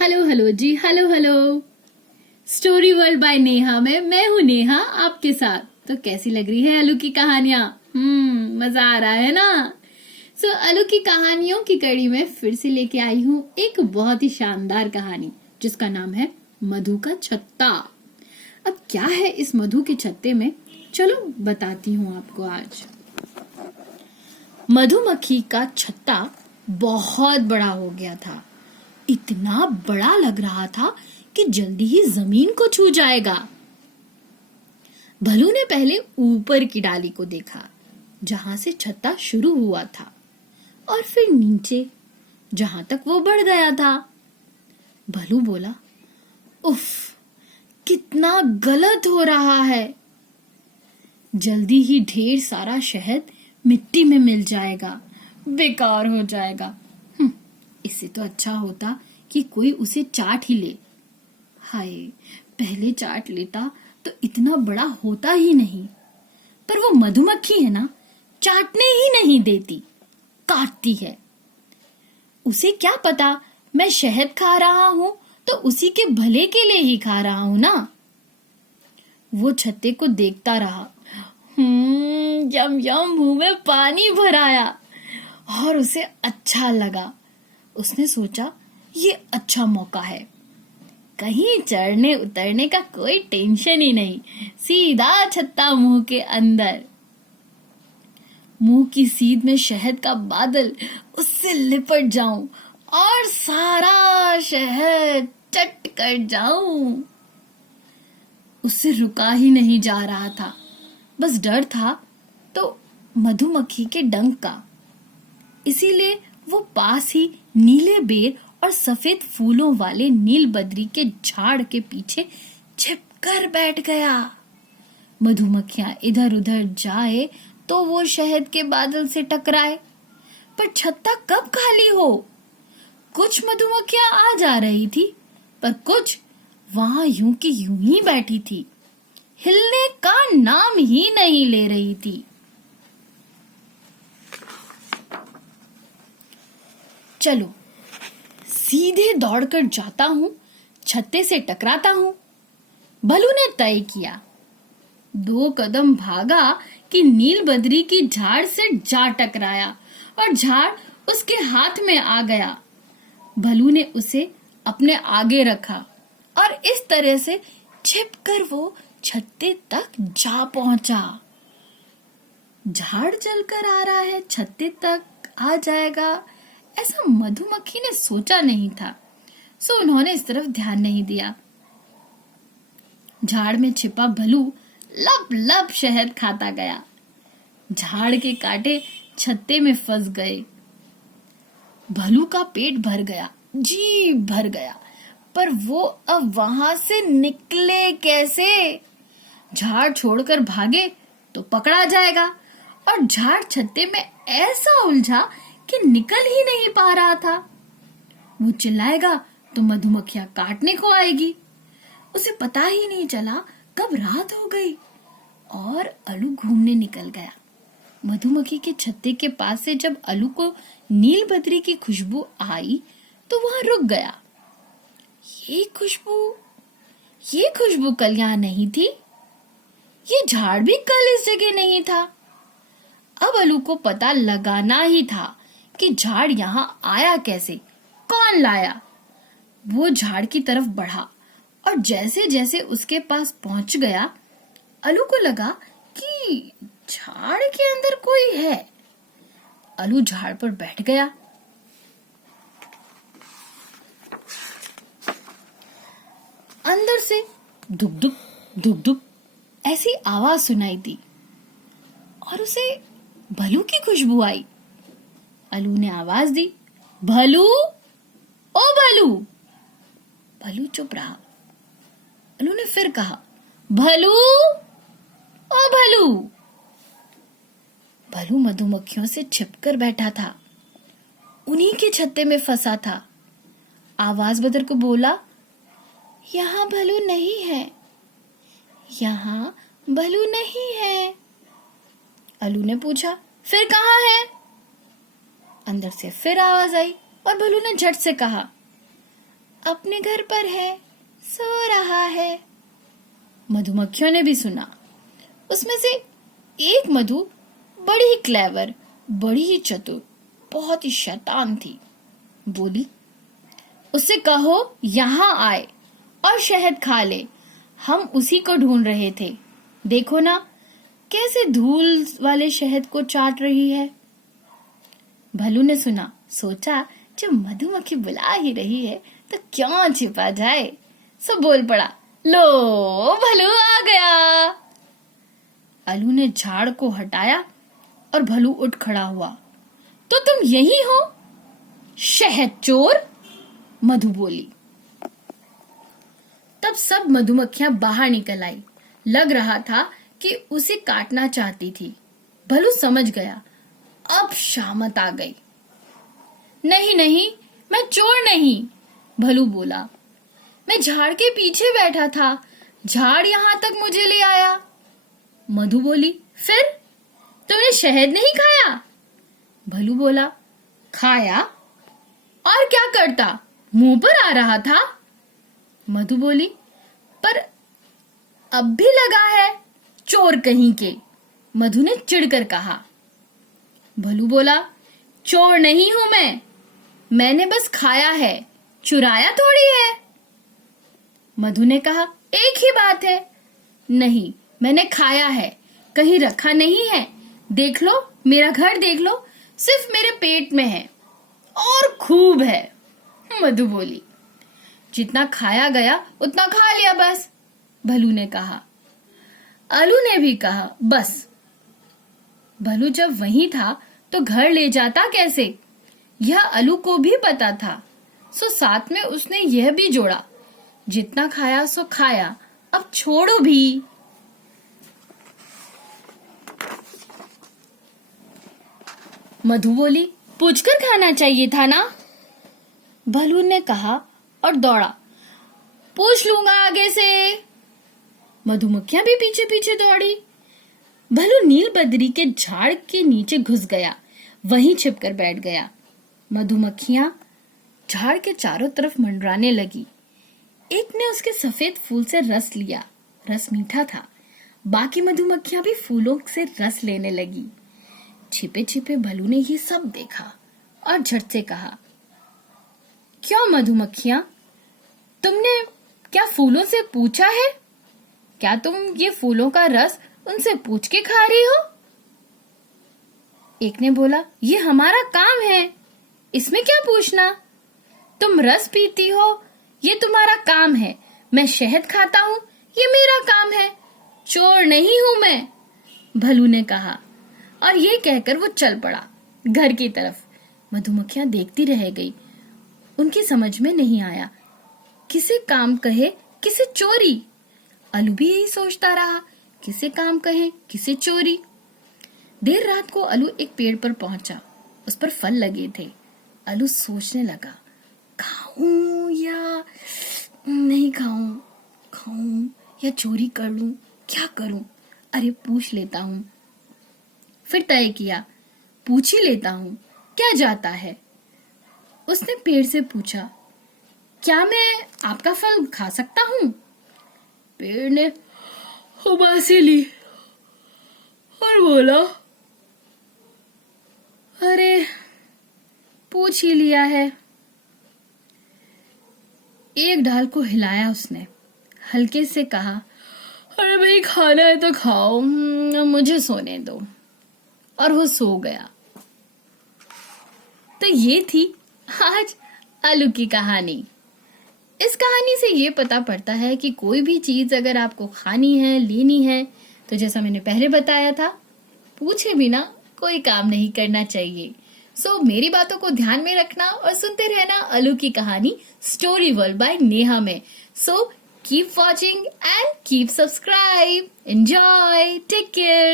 Hello hello जी, hello hello. Story world by Neha में मैं हूँ नेहा आपके साथ। तो कैसी लग रही है अलू की कहानियां? मजा आ रहा है ना? अलू की कहानियों की कड़ी में फिर से लेके आई हूँ एक बहुत ही शानदार कहानी जिसका नाम है मधु का छत्ता। अब क्या है इस मधु के छत्ते में, चलो बताती हूँ आपको आज। मधुमक्खी का छत्ता बहुत बड़ा हो गया था। इतना बड़ा लग रहा था कि जल्दी ही जमीन को छू जाएगा। भलू ने पहले ऊपर की डाली को देखा जहां से छत्ता शुरू हुआ था, और फिर नीचे जहां तक वो बढ़ गया था। भलू बोला, उफ, कितना गलत हो रहा है। जल्दी ही ढेर सारा शहद मिट्टी में मिल जाएगा, बेकार हो जाएगा। इससे तो अच्छा होता कि कोई उसे चाट ही ले। हाय, पहले चाट लेता तो इतना बड़ा होता ही नहीं। पर वो मधुमक्खी है ना, चाटने ही नहीं देती, काटती है। उसे क्या पता मैं शहद खा रहा हूं तो उसी के भले के लिए ही खा रहा हूं ना। वो छत्ते को देखता रहा। यम यम, मुंह में पानी भर आया और उसे अच्छा लगा। उसने सोचा, ये अच्छा मौका है, कहीं चढ़ने उतरने का कोई टेंशन ही नहीं, सीधा छत्ता मुंह के अंदर। मुंह की सीध में शहद का बादल, उससे लिपट जाऊं और सारा शहद चट कर जाऊं। उससे रुका ही नहीं जा रहा था। बस डर था तो मधुमक्खी के डंक का। इसीलिए वो पास ही नीले बेर और सफेद फूलों वाले नील बद्री के झाड़ के पीछे छिपकर बैठ गया। मधुमक्खियां इधर उधर जाए तो वो शहद के बादल से टकराए, पर छत्ता कब खाली हो। कुछ मधुमक्खियां आ जा रही थी, पर कुछ वहां यूं की यूं ही बैठी थी, हिलने का नाम ही नहीं ले रही थी। चलो सीधे दौड़कर जाता हूं, छत्ते से टकराता हूं, भलू ने तय किया। 2 कदम भागा कि नील बद्री की झाड़ से जा टकराया और झाड़ उसके हाथ में आ गया। भलू ने उसे अपने आगे रखा और इस तरह से छिपकर वो छत्ते तक जा पहुंचा। झाड़ जलकर आ रहा है, छत्ते तक आ जाएगा, ऐसा मधुमक्खी ने सोचा नहीं था, सो उन्होंने इस तरफ ध्यान नहीं दिया। झाड़ में छिपा भलू लब लब शहद खाता गया। झाड़ के कांटे छत्ते में फंस गए। भलू का पेट भर गया, जी भर गया, पर वो अब वहां से निकले कैसे? झाड़ छोड़कर भागे तो पकड़ा जाएगा, और झाड़ छत्ते में ऐसा उलझा कि निकल ही नहीं पा रहा था। वो चिल्लाएगा तो मधुमक्खियां काटने को आएगी। उसे पता ही नहीं चला कब रात हो गई और अलू घूमने निकल गया। मधुमक्खी के छत्ते के पास से जब अलू को नील बद्री की खुशबू आई तो वहां रुक गया। ये खुशबू कल यहाँ नहीं थी। ये झाड़ भी कल इस जगह नहीं था। अब अलू को पता लगाना ही था कि झाड़ यहाँ आया कैसे, कौन लाया। वो झाड़ की तरफ बढ़ा और जैसे जैसे उसके पास पहुंच गया, अलू को लगा कि झाड़ के अंदर कोई है। अलू झाड़ पर बैठ गया। अंदर से दुक दुक दुक दुक ऐसी आवाज सुनाई दी और उसे भलू की खुशबू आई। अलू ने आवाज दी, भलू, ओ भलू। भलू चुप रहा। अलू ने फिर कहा, भलू, ओ भलू। भलू मधुमक्खियों से छिपकर बैठा था, उन्हीं के छत्ते में फंसा था। आवाज बदल को बोला, यहाँ भलू नहीं है, यहाँ भलू नहीं है। अलू ने पूछा, फिर कहाँ है? अंदर से फिर आवाज आई और भलू ने झट से कहा, अपने घर पर है, सो रहा है। मधुमक्खियों ने भी सुना। उसमें से एक मधु बड़ी ही क्लेवर, बड़ी ही चतुर, बहुत ही शैतान थी। बोली, उससे कहो यहाँ आए और शहद खा ले, हम उसी को ढूंढ रहे थे। देखो ना कैसे धूल वाले शहद को चाट रही है। भलू ने सुना, सोचा जब मधुमक्खी बुला ही रही है तो क्यों छिपा जाए। सो बोल पड़ा, लो भलू आ गया। अलू ने झाड़ को हटाया और भलू उठ खड़ा हुआ। तो तुम यही हो शहद चोर, मधु बोली। तब सब मधुमक्खियां बाहर निकल आई। लग रहा था कि उसे काटना चाहती थी। भलू समझ गया, अब शामत आ गई। नहीं नहीं, मैं चोर नहीं, भलू बोला। मैं झाड़ के पीछे बैठा था, झाड़ यहां तक मुझे ले आया। मधु बोली, फिर तुमने शहद नहीं खाया? भलू बोला, खाया। और क्या करता, मुंह पर आ रहा था। मधु बोली, पर अब भी लगा है, चोर कहीं के। मधु ने चिढ़कर कहा। भलू बोला, चोर नहीं हूं मैंने बस खाया है, चुराया थोड़ी है। मधु ने कहा, एक ही बात है। नहीं, मैंने खाया है, कहीं रखा नहीं है। देख लो, मेरा घर देख लो, सिर्फ मेरे पेट में है और खूब है। मधु बोली, जितना खाया गया उतना खा लिया बस, भलू ने कहा। अलू ने भी कहा, बस। भलू जब वहीं था तो घर ले जाता कैसे, यह अलू को भी पता था। सो साथ में उसने यह भी जोड़ा, जितना खाया सो खाया, अब छोड़ो भी। मधु बोली, पूछकर खाना चाहिए था ना, भलू ने कहा और दौड़ा। पूछ लूंगा आगे से। मधुमक्खियां भी पीछे पीछे दौड़ी। भलू नील बदरी के झाड़ के नीचे घुस गया, वहीं छिपकर बैठ गया। मधुमक्खियां झाड़ के चारों तरफ मंडराने लगी। एक ने उसके सफेद फूल से रस लिया, रस मीठा था। बाकी मधुमक्खियां भी फूलों से रस लेने लगी। छिपे छिपे भलू ने ये सब देखा और झट से कहा, क्यों मधुमक्खियां, तुमने क्या फूलों से पूछा है? क्या तुम ये फूलों का रस उनसे पूछ के खा रही हो? एक ने बोला, ये हमारा काम है, इसमें क्या पूछना। तुम रस पीती हो, ये तुम्हारा काम है। मैं शहद खाता हूँ, ये मेरा काम है। चोर नहीं हूं मैं, भलू ने कहा और ये कहकर वो चल पड़ा घर की तरफ। मधुमक्खियां देखती रह गई। उनकी समझ में नहीं आया, किसे काम कहे किसे चोरी। अलू भी यही सोचता रहा, किसे काम कहे किसे चोरी। देर रात को अलू एक पेड़ पर पहुंचा, उस पर फल लगे थे। अलू सोचने लगा, खाऊं या नहीं खाऊं, खाऊं या चोरी कर लूं, क्या करूं। अरे पूछ लेता हूं। फिर तय किया, पूछ ही लेता हूं, क्या जाता है। उसने पेड़ से पूछा, क्या मैं आपका फल खा सकता हूं? पेड़ ने उबासी ली और बोला, अरे पूछ ही लिया है। एक डाल को हिलाया उसने, हल्के से कहा, अरे भाई खाना है तो खाओ, मुझे सोने दो। और वो सो गया। तो ये थी आज आलू की कहानी। इस कहानी से ये पता पड़ता है कि कोई भी चीज अगर आपको खानी है, लेनी है, तो जैसा मैंने पहले बताया था, पूछे बिना कोई काम नहीं करना चाहिए। सो मेरी बातों को ध्यान में रखना और सुनते रहना आलू की कहानी स्टोरी वर्ल्ड बाय नेहा में। So keep watching and keep subscribe. Enjoy, take care.